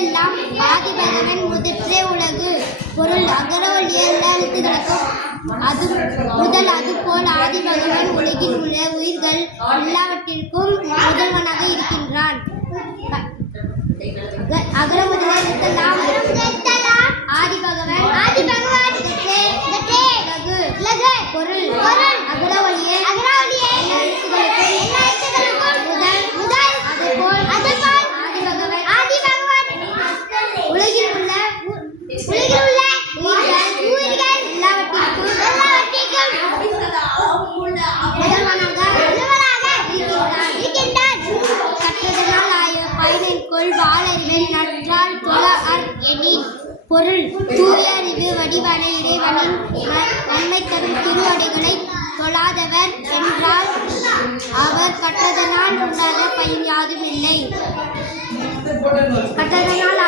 எழுத்தெல்லாம் ஆதிபகவன் முதற்றே உலகு. பொருள் அகர ஒலிய எல்லா எழுத்துக்களுக்கும் அது முதல். அதுபோல் ஆதிபகவன் உலகில் உள்ள உயிர்கள் எல்லாவற்றிற்கும் முதல்வனாக இருக்கின்றான். அகர முதல எழுத்தெல்லாம் ஆதிபகவன் உலகு. பொருள் அகர ஒலிய எல்லா எழுத்துக்களுக்கும் முதல். அதுபோல் ஆதிபகவன் உலகில் உள்ள உயிர்கள் எல்லாவற்றிற்கும் முதல்வனாக இருக்கின்றான். கற்றதனால் பயனிற்கொள் வாளறிவன் நற்றால் தொழார் எனின். பொருள் தூய அறிவு வடிவான இறைவனின் நன்மை தரும் திருவடிகளை தொழாதவர் என்றால் அவர் கற்றதனால் உண்டாத பயன் யாதும் இல்லை. கற்றதனால்